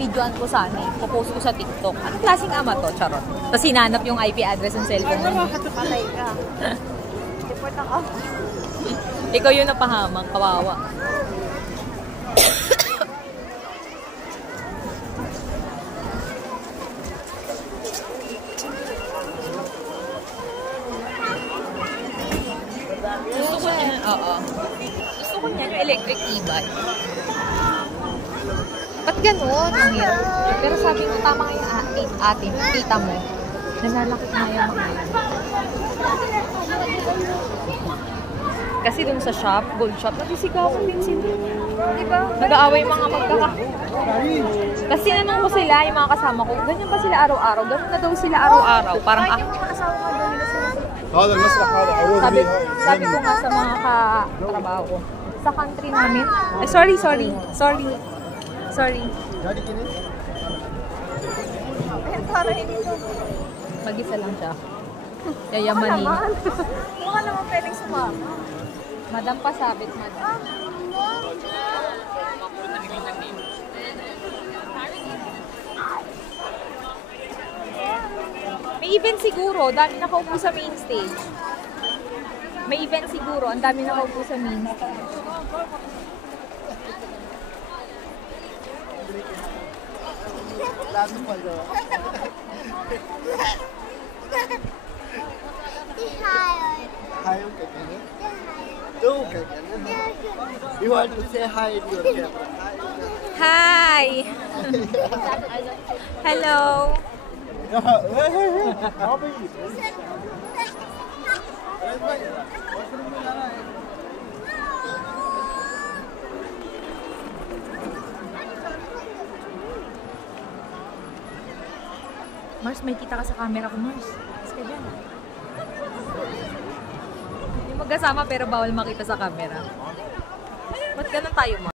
bibidyoan ko sana eh. Pupost ko sa TikTok. Anong klaseng ama to? Charot. Tapos hinanap yung IP address ng cellphone mo. Patay ka. Report ako. Ikaw yung napahamang. Kawawa. Gusto ko niya, oo. Gusto ko niya yung electric e-bike. Ba't ganun? Ang hirap. Pero sabi ko, tama nga yung atin, tita mo. Nalalakit na yung mga yun. Kasi dun sa shop, gold shop, nagsisigawan din sila. Diba? Nag-aaway mga magkaka. Kasi tinanong ko sila, yung mga kasama ko, ganyan ba sila araw-araw? Ganyan na daw sila araw-araw. Parang sabi ko nga sa mga katrabaho ko, sa country namin, ay sorry. Mag-isa lang siya. Yayamanin. Mukha naman pwedeng sumama. Madam pasabit, madam. May event siguro, dami nakaupo sa main stage. May event siguro, ang dami nakaupo sa main stage. You want to say hi to your camera? Hi! Hello! Mars, may kita ka sa camera ko, Mars. Mas ka dyan. Hindi magkasama pero bawal makita sa camera. Ba't ganun tayo, Mars?